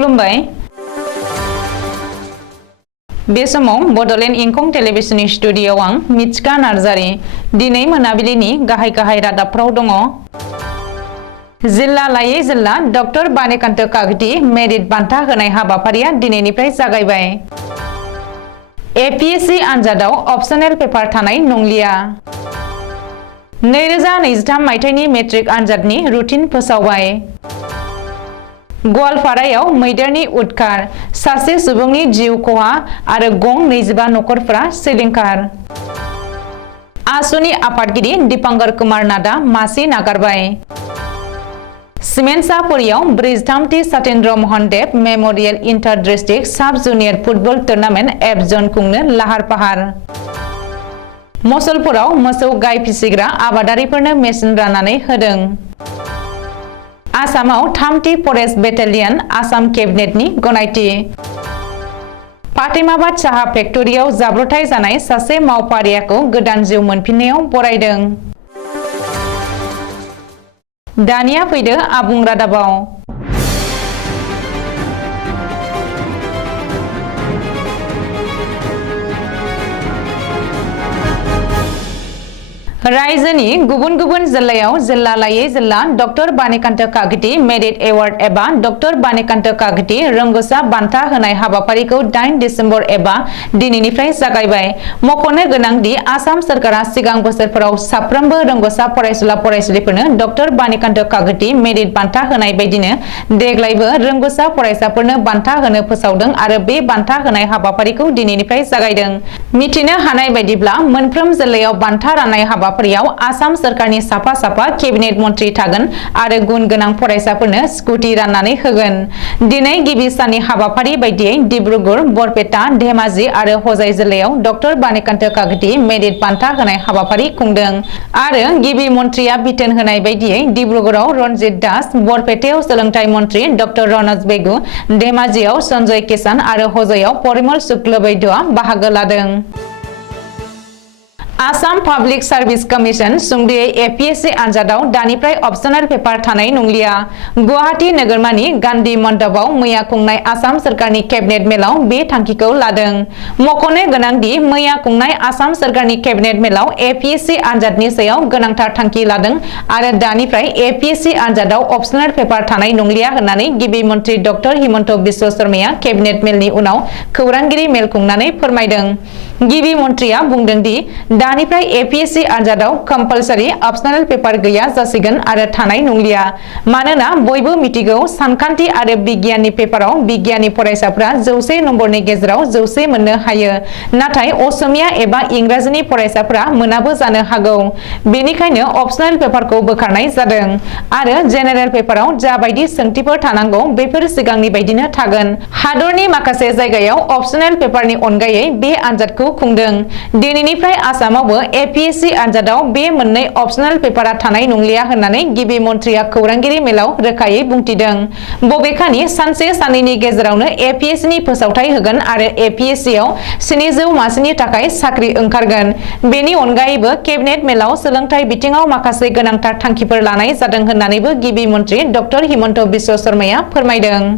खुलुमबाय बे समाव बडलेण्ड इंखं टेलिभिजननि स्टुडियोआव आं मिथिका नार्जारी दिनै मोनाबिलिनि गाहाय रादाबफ्राव दङ। जिल्ला लायै जिल्ला डक्टर बानेकान्त काकति मेरिट बान्था होनाय हाबाफारिया दिनैनिफ्राय जागायबाय। एपीएससी आनजादाव अपसनेल पेपार थानाय नंलिया। 2023 मायथाइनि मेट्रिक आनजादनि रुटिन फोसावबाय। गवालपारायाव मैदेरनि उदखार सासे सुबुंनि जिउ खहा आरो गं 25 नखरफोरा सिलिंखार। आसुनि आफादगिरि दीपांकर कुमार नाथआ मासि नागारबाय। सिमेन्सापुरियाव 43थि Satyendra Mohan Dev memorial inter district sub junior football tournament F zone खुंनो लाहार फाहार। मसलपुराव मोसौ गाय फिसिग्रा आबादारिफोरनो मेसिन राननानै होदों। आसामाव 3थि फरेस्ट बेटेलियन आसाम केबिनेटनि गनायथि। फातिमाबाद साहा फेक्टरियाव जाब्रबथाय जानाय सासे मावफारियाखौ गोदान जिउ मोनफिननायाव बरायदों। दानिया फैदो आबुं रादाबाव। रायजोनि गुबुन गुबुन जिल्लायाव जिल्ला लायै जिल्ला डक्टर बानेकान्त काकति मेरिट एवार्ड एबा डक्टर बानेकान्त काकति रोंग'सा बान्था होनाय हाबाफारिखौ 8 डिसेम्बर एबा दिनैनिफ्राय जागायबाय। मख'नो गोनांदि आसाम सरकारा सिगां बोसोरफोराव साफ्रोमबो रोंग'सा फरायसुला फरायसुलिफोरनो डक्टर बानेकान्त काकति मेरिट बान्था होनाय बायदिनो देग्लायबो रोंग'सा फरायसाफोरनो बान्था होनो फोसावदों आरो बे बान्था होनाय हाबाफारिखौ दिनैनिफ्राय जागायदों। मिथिनो हानाय बायदिब्ला मोनफ्रोम जिल्लायाव बान्था राननाय हाबाफारियाव आसाम सरकारनि साफा केबिनेट मन्थ्रि थागोन आरो गुन गोनां फरायसाफोरनो स्कुटि राननानै होगोन। दिनै गिबि साननि हाबाफारि बायदियै डिब्रुगड़, बरपेटा, धेमाजि आरो हजाइ जिल्लायाव डक्टर बानेकान्त काकति मेरिट बान्था होनाय हाबाफारि खुंदों आरो गिबि मन्थ्रिया बिथोन होनाय बायदियै डिब्रुगड़आव रनजित दास, बरपेटायाव सोलोंथाइ मन्थ्रि डक्टर रनज बेगु, धेमाजियाव सन्जय किसान आरो हजाइयाव परिमल शुक्ल बैद्यआ बाहागो लादों। आसाम पाब्लिक सार्भिस कमिशन सुंद'यै एपीएससी आनजादाव दानिफ्राय अपसनेल पेपार थानाय नंलिया। गुवाहाटी नोगोरमानि गान्धी मण्डपआव मैया खुंनाय आसाम सरकारनि केबिनेट मेलाव बे थांखिखौ लादों। मख'नो गोनांदि मैया खुंनाय आसाम सरकारनि केबिनेट मेलाव एपीएससी आनजादनि सायाव गोनांथार थांखि लादों आरो दानिफ्राय एपीएससी आनजादाव अपसनेल पेपार थानाय नंलिया होननानै गिबि मन्थ्रि डक्टर हिमन्त बिश्व शर्माया केबिनेट मेलनि उनाव खौरांगिरि मेल खुंनानै फोरमायदों। गिबि मन्थ्रिया बुंदों दि दानिफ्राय एपीएससी आनजादाव कम्पालसारि अपसनेल पेपार गैया जासिगोन आरो थानाय नंलिया। मानोना बयबो मिथिगौ सानखान्थि आरो बिगियाननि पेपाराव बिगियाननि फरायसाफोरा 100 नम्बरनि गेजेराव 100 मोननो हायो, नाथाय असमिया एबा इंराजिनि फरायसाफोरा मोनाबो जानो हागौ। बेनिखायनो अपसनेल पेपारखौ बोखारनाय जादों आरो जेनेरेल पेपाराव जाबायदि सोंथिफोर थानांगौ बेफोर सिगांनि बायदिनो थागोन। हादरनि माखासे जायगायाव अपसनेल पेपारनि अनगायै बे आनजादखौ खुंदों। दिनैनिफ्राय आसामावबो एपीएससी आनजादाव बे मोननै अपसनेल पेपारा थानाय नंलिया होननानै गिबि मन्थ्रिया खौरांगिरि मेलाव रोखायै बुंथिदों। बबेखानि सानसे साननैनि गेजेरावनो एपीएससीनि फोसावथाय होगोन आरो एपीएससीआव 700 मासिनि थाखाय साख्रि ओंखारगोन। बेनि अनगायैबो केबिनेट मेलाव सोलोंथाइ बिथिङाव माखासे गोनांथार थांखिफोर लानाय जादों होननानैबो गिबि मन्थ्रि डक्टर हिमन्त बिश्व शर्माया फोरमायदों।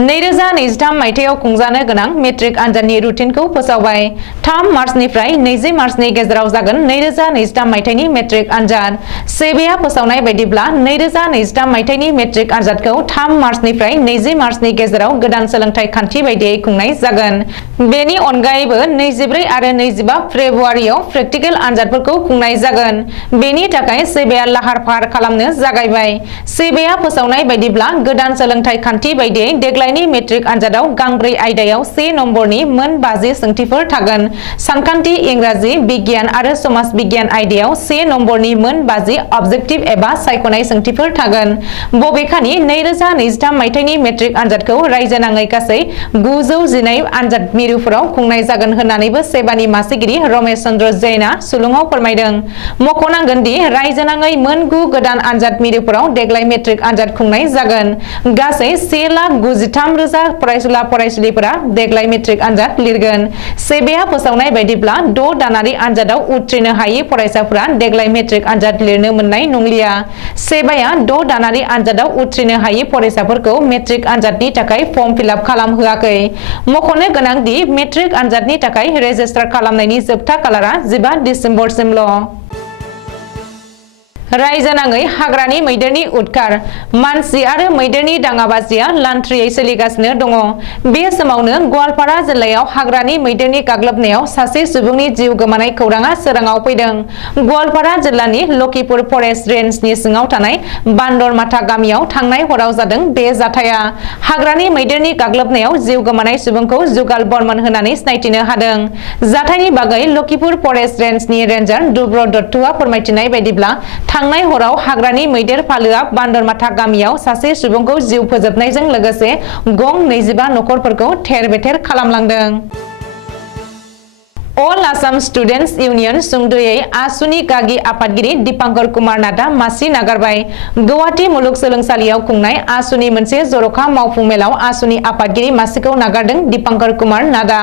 2023 मायथाइयाव खुंजानो गोनां मेट्रिक आनजादनि रुटिनखौ फोसावबाय। 3 मार्चनिफ्राय 20 मार्चनि गेजेराव जागोन 2023 मायथाइनि मेट्रिक आनजाद। सेबेआ फोसावनाय बायदिब्ला 2023 मायथाइनि मेट्रिक आनजादखौ 3 मार्चनिफ्राय 20 मार्चनि गेजेराव गोदान सोलोंथाइ खान्थि बायदियै खुंनाय जागोन। बेनि अनगायैबो 24 आरो 25 फेब्रुआरियाव प्रेक्टिकेल आनजादफोरखौ खुंनाय जागोन। बेनि थाखाय सेबेआ लाहार फाहार खालामनो जागायबाय। सेबेआ फोसावनाय बायदिब्ला गोदान सोलोंथाइ खान्थि बायदियै देग्लायनि मेट्रिक आनजादाव गांब्रै आयदायाव 1 नम्बरनि मोन 50 सोंथिफोर थागोन। सानखान्थि, इंराजि, बिगियान आरो समाज बिगियान आयदायाव 1 नम्बरनि मोन 50 अबजेक्टिभ एबा सायख'नाय सोंथिफोर थागोन। बबेखानि 2023 मायथाइनि मेट्रिक आनजादखौ रायजोनाङै गासै 912 आनजाद मिरुफोराव खुंनाय जागोन होननानैबो सेबानि मासिगिरि रमेश चन्द्र जैनआ सुलुङाव फोरमायदों। मख'नांगोन दि रायजोनाङै मोन 9 गोदान आनजाद मिरुफोराव देग्लाय मेट्रिक आनजाद खुंनाय जागोन। गासै 1,93,000 3,000 फरायसुला फरायसुलिफोरा देग्लाय मेट्रिक आनजाद लिरगोन। सेबेआ फोसावनाय बायदिब्ला 6 दानारि आनजादाव उथ्रिनो हायै फरायसाफोरा देग्लाय मेट्रिक आनजाद लिरनो मोननाय नंलिया। सेबाया 6 दानारि आनजादाव उथ्रिनो हायै फरायसाफोरखौ मेट्रिक आनजादनि थाखाय फर्म फिलआप खालामहोआखै। मख'नो गोनां दि मेट्रिक आनजादनि थाखाय रेजिस्टार खालामनायनि जोबथा खालारा 15 डिसेम्बरसिमल'। रायजो नाङै हाग्रानि मैदेरनि उदखार मानसि आरो मैदेरनि दाङाबाजिया लान्थ्रियै सोलिगासिनो दङ। बे समावनो गवालपारा जिल्लायाव हाग्रानि मैदेरनि गाग्लोबनायाव सासे सुबुंनि जिउ गोमानाय खौराङा सोराङाव फैदों। गवालपारा जिल्लानि लखिपुर फरेस्ट रेन्जनि सिङाव थानाय बान्दरमाथा गामियाव थांनाय हराव जादों बे जाथाया। हाग्रानि मैदेरनि गाग्लोबनायाव जिउ गोमानाय सुबुंखौ जुगाल बर्मन होनानै सिनायथिनो हादों। जाथायनि बागै लखिपुर फरेस्ट रेन्जनि रेन्जार दुब्र दत्तआ फोरमायथिनाय बायदिब्ला थांनाय हराव हाग्रानि मैदेर फालोआ बान्दरमाथा गामियाव सासे सुबुंखौ जिउ फोजोबनायजों लोगोसे गं 25 नखरफोरखौ थेर बेथेर खालामलांदों। अल आसाम स्टुडेन्ट्स इउनियन सुंद'यै आसुनि गागि आफादगिरि दीपांकर कुमार नाथआ मासि नागारबाय। गुवाहाटी मुलुगसोलोंसालियाव खुंनाय आसुनि मोनसे जर'खा मावफुं मेलाव आसुनि आफादगिरि मासिखौ नागारदों दीपांकर कुमार नाथआ।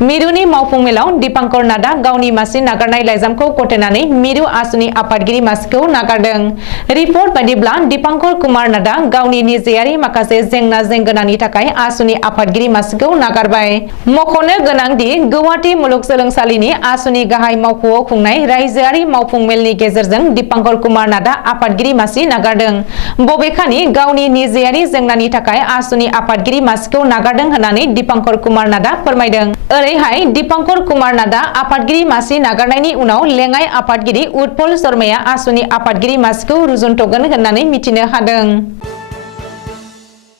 मिरुनि मावफुं मेलाव दीपांकर नाथआ गावनि मासि नागारनाय लाइजामखौ गथायनानै मिरु आसुनि आफादगिरि मासिखौ नागारदों। रिपर्ट बायदिब्ला दीपांकर कुमार नाथआ गावनि निजेयारि माखासे जेंना जेंगोनानि थाखाय आसुनि आफादगिरि मासिखौ नागारबाय। मख'नो गोनां दि गुवाहाटी मुलुगसोलोंसालिनि आसुनि गाहाय मावख'आव खुंनाय रायजोआरि मावफुं मेलनि गेजेरजों दीपांकर कुमार नाथआ आफादगिरि मासि नागारदों। बबेखानि गावनि निजेयारि जेंनानि थाखाय आसुनि आफादगिरि मासिखौ नागारदों होननानै दीपांकर कुमार नाथआ फोरमायदों। ओरैहाय दीपांकर कुमार नाथआ आफादगिरि मासि नागारनायनि उनाव लेङाइ आफादगिरि उत्पल शर्माया आसुनि आफादगिरि मासिखौ रुजुनथ'गोन होननानै मिथिनो हादों।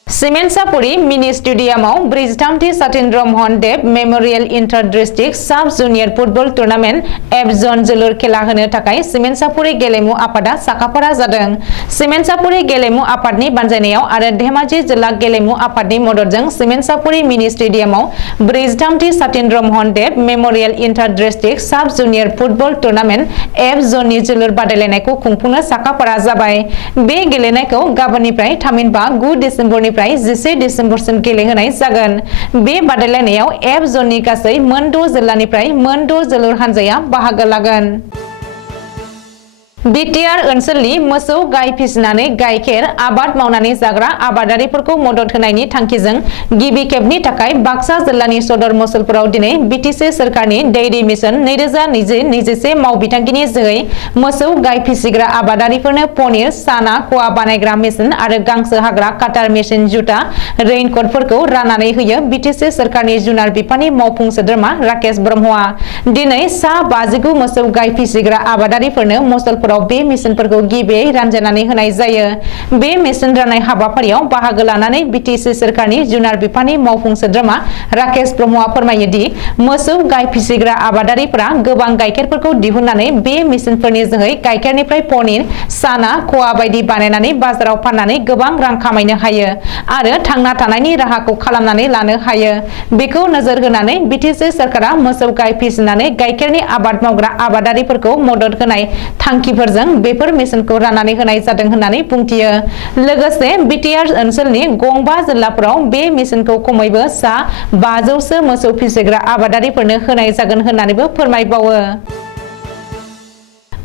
सिमेन्सापुरी मिनि स्टेडियामाव 43थि Satindra Mohan Dev memorial inter district साब जुनियर फुटबल टुर्नामेन्ट एफ जन जोलुर खेला होनो थाखाय सिमेन्सापुरी गेलेमु आफादा साखाफारा जादों। सिमेन्सापुरी गेलेमु आफादनि बानजायनायाव आरो धेमाजि जिल्ला गेलेमु आफादनि मददजों सिमेन्सापुरी मिनि स्टेडियामाव 43थि Satindra Mohan Dev memorial inter district साब जुनियर फुटबल टुर्नामेन्ट एफ जननि जोलुर बादायलायनायखौ खुंफुंनो साखाफारा जाबाय। बे गेलेनायखौ गाबोननिफ्राय थामहिनबा 9 डिसेम्बरनिफ्राय 11 डिसेम्बरसिम गेलेहोनाय जागोन। बे बादायलायनायाव एफ जननि गासै मोन 6 जिल्लानिफ्राय मोन 6 जोलुर हानजाया बाहागो लागोन। बिटिआर ओनसोलनि मोसौ गाय फिसिनानै गाइखेर आबाद मावनानै जाग्रा आबादारिफोरखौ मदद होनायनि थांखिजों गिबि खेबनि थाखाय बाक्सा जिल्लानि सदर मसलपुराव दिनै बिटिसि सोरखारनि डेयरी मिशन 2020-21 मावबिथांखिनि जोहै मोसौ गाय फिसिग्रा आबादारिफोरनो पनिर, साना, खवा बानायग्रा मेसिन आरो गांसो हाग्रा काटार मेसिन जुथा रेइनकटफोरखौ राननानै होयो बिटिसि सोरखारनि जुनार बिफाननि मावफुं सोद्रोमा राकेश ब्रह्मआ। दिनै सा 59 मोसौ गाय फिसिग्रा आबादारिफोरनो मसलपुराव बे मेसिनफोरखौ गिबियै रानजेननानै होनाय जायो। बे मेसिन राननाय हाबाफारियाव बाहागो लानानै बिटिसि सोरखारनि जुनार बिफाननि मावफुं सोद्रोमा राकेश ब्रह्मआ फोरमायो दि मोसौ गाय फिसिग्रा आबादारिफोरा गोबां गाइखेरफोरखौ दिहुननानै बे मेसिनफोरनि जोहै गाइखेरनिफ्राय पनिर, साना, खवा बायदि बानायनानै बाजाराव फाननानै गोबां रां खामायनो हायो आरो थांना थानायनि राहाखौ खालामनानै लानो हायो। बेखौ नोजोर होनानै बिटिसि सोरखारा मोसौ गाय फिसिनानै गाइखेरनि आबाद मावग्रा आबादारिफोरखौ मदद होनाय थांखिफोरजों बेफोर मेसिनखौ राननानै होनाय जादों होननानै बुंथियो। लोगोसे बिटिआर ओनसोलनि गं 5 जिल्लाफोराव बे मेसिनखौ खमैबो सा 500सो मोसौ फिसिग्रा आबादारिफोरनो होनाय जागोन होननानैबो फोरमायबावो।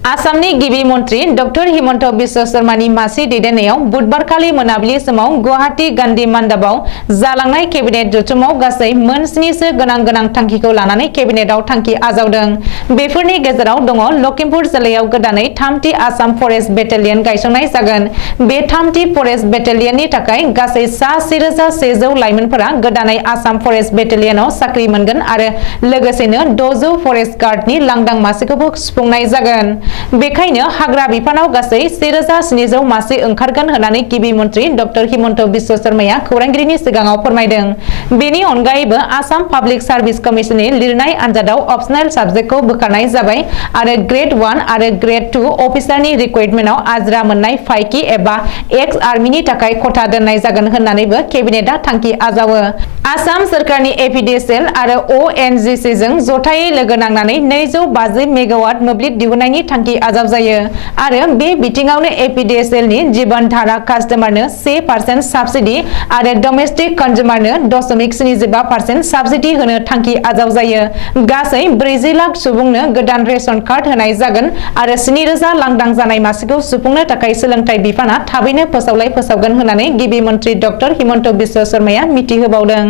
आसामनि गिबि मन्त्रि डक्टर हिमन्त बिश्व शर्मानि मासि दैदेननायाव बुधबारखालि मोनाबिलि समाव गुवाहाटी गान्धी मण्डपआव जालांनाय केबिनेट जथुमाव गासै मोन 7सो गोनां थांखिखौ लानानै केबिनेटआव थांखि आजावदों। बेफोरनि गेजेराव दङ लखिमपुर जिल्लायाव गोदानै 3थि आसाम फरेस्ट बेटेलियन गायसंनाय जागोन। बे 3थि फरेस्ट बेटेलियननि थाखाय गासै सा 1100 लाइमोनफोरा गोदानै आसाम फरेस्ट बेटेलियनाव साख्रि मोनगोन आरो लोगोसेनो 600 फरेस्ट गार्डनि लांदां मासिखौबो सुफुंनाय जागोन। बेखायनो हाग्रा बिफानाव गासै 1700 मासि ओंखारगोन होननानै गिबि मन्त्रि डक्टर हिमन्त बिश्व शर्माया खौरांगिरिनि सिगाङाव फोरमायदों। बेनि अनगायैबो आसाम पाब्लिक सार्भिस कमिसननि लिरनाय आनजादाव अपसनेल साबजेक्टखौ बोखारनाय जाबाय आरो ग्रेड 1 आरो ग्रेड 2 अफिसारनि रिक्रुइटमेन्टआव आजिरा मोननाय फाइकि एबा एक्स आर्मिनि थाखाय खथा दोननाय जागोन होननानैबो केबिनेटआ थांखि आजावो। आसाम सोरखारनि एपिडिसिएल आरो अएनजिसिजों जथायै लोगो नांनानै 250 मेगावाट मोब्लिब दिहुननायनि थांखि थांखि आजावजायो आरो बे बिथिङावनो एपीडीएसएल नि जीवन धारा कास्टमारनो 1% साबसिडी आरो डमेस्टिक कन्ज्युमारनो 0.75% साबसिडी होनो थांखि आजावजायो। गासै 40 लाख सुबुंनो गोदान रेशन कार्ड होनाय जागोन आरो 7,000 लांदां जानाय मासिखौ सुफुंनो थाखाय सोलोंथाइ बिफाना थाबैनो फोसावगोन होननानै गिबि मन्त्रि डक्टर हिमन्त बिश्व शर्माया मिथिहोबावदों।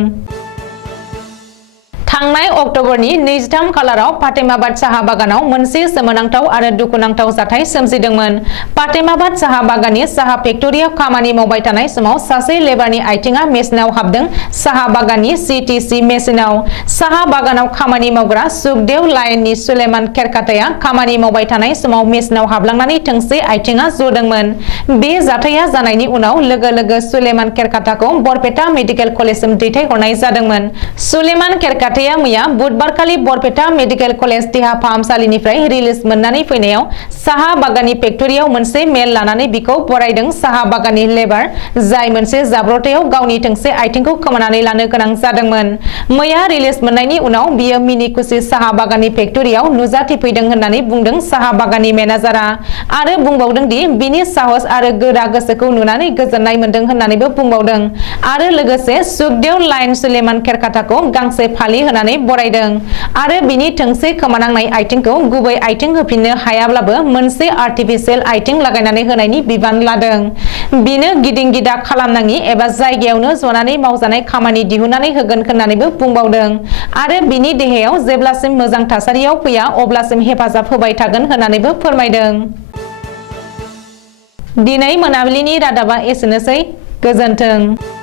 थांनाय अक्ट'बरनि 23 खालाराव फातेमाबाद साहा बागानाव मोनसे सोमोनांथाव आरो दुखुनांथाव जाथाय सोमजिदोंमोन। फातेमाबाद साहा बागाननि साहा फेक्टरियाव खामानि मावबाय थानाय समाव सासे लेबारनि आथिङा मेसिनाव हाबदों। साहा बागाननि CTC मेसिनाव साहा बागानाव खामानि मावग्रा सुखदेव लाइननि सुलेमान केरकाटाया खामानि मावबाय थानाय समाव मेसिनाव हाबलांनानै थोंसे आथिङा जदोंमोन। बे जाथाया जानायनि उनाव लोगो लोगो सुलेमान केरकाटाखौ बरपेटा मेडिकेल कलेजसिम दैथायहरनाय जादोंमन। सुलेमान केरकाटाया मैया बुधबारखालि बरपेटा मेडिकेल कलेज देहा फाहामसालिनिफ्राय रिलिज मोननानै फैनायाव साहा बागाननि फेक्टरियाव मोनसे मेल लानानै बिखौ बरायदों साहा बागाननि लेबार, जाय मोनसे जाब्रबथायाव गावनि थोंसे आथिंखौ खोमानानै लानो गोनां जादोंमोन। मैया रिलिज मोननायनि उनाव बियो मिनिकुसि साहा बागाननि फेक्टरियाव नुजाथिफैदों होननानै बुंदों साहा बागाननि मेनेजारआ आरो बुंबावदों दि बिनि साहस आरो गोरा गोसोखौ नुनानै गोजोननाय मोनदों होननानैबो बुंबावदों आरो लोगोसे सुखदेव लाइन सुलेमान केरकाटाखौ गांसे फालि होनानै बरायदों आरो बिनि थोंसे खोमानांनाय आथिंखौ गुबै आथिं होफिननो हायाब्लाबो मोनसे आर्टिफिशियेल आथिं लागायनानै होनायनि बिबान लादों। बिनो गिदिं गिदा खालामनाङि एबा जायगायावनो जनानै मावजानाय खामानि दिहुननानै होगोन होननानैबो बुंबावदों आरो बिनि देहायाव जेब्लासिम मोजां थासारियाव फैया अब्लासिम हेफाजाब होबाय थागोन होननानैबो फोरमायदों। दिनै मोनाबिलिनि रादाबा एसेनोसै। गोजोन्थों।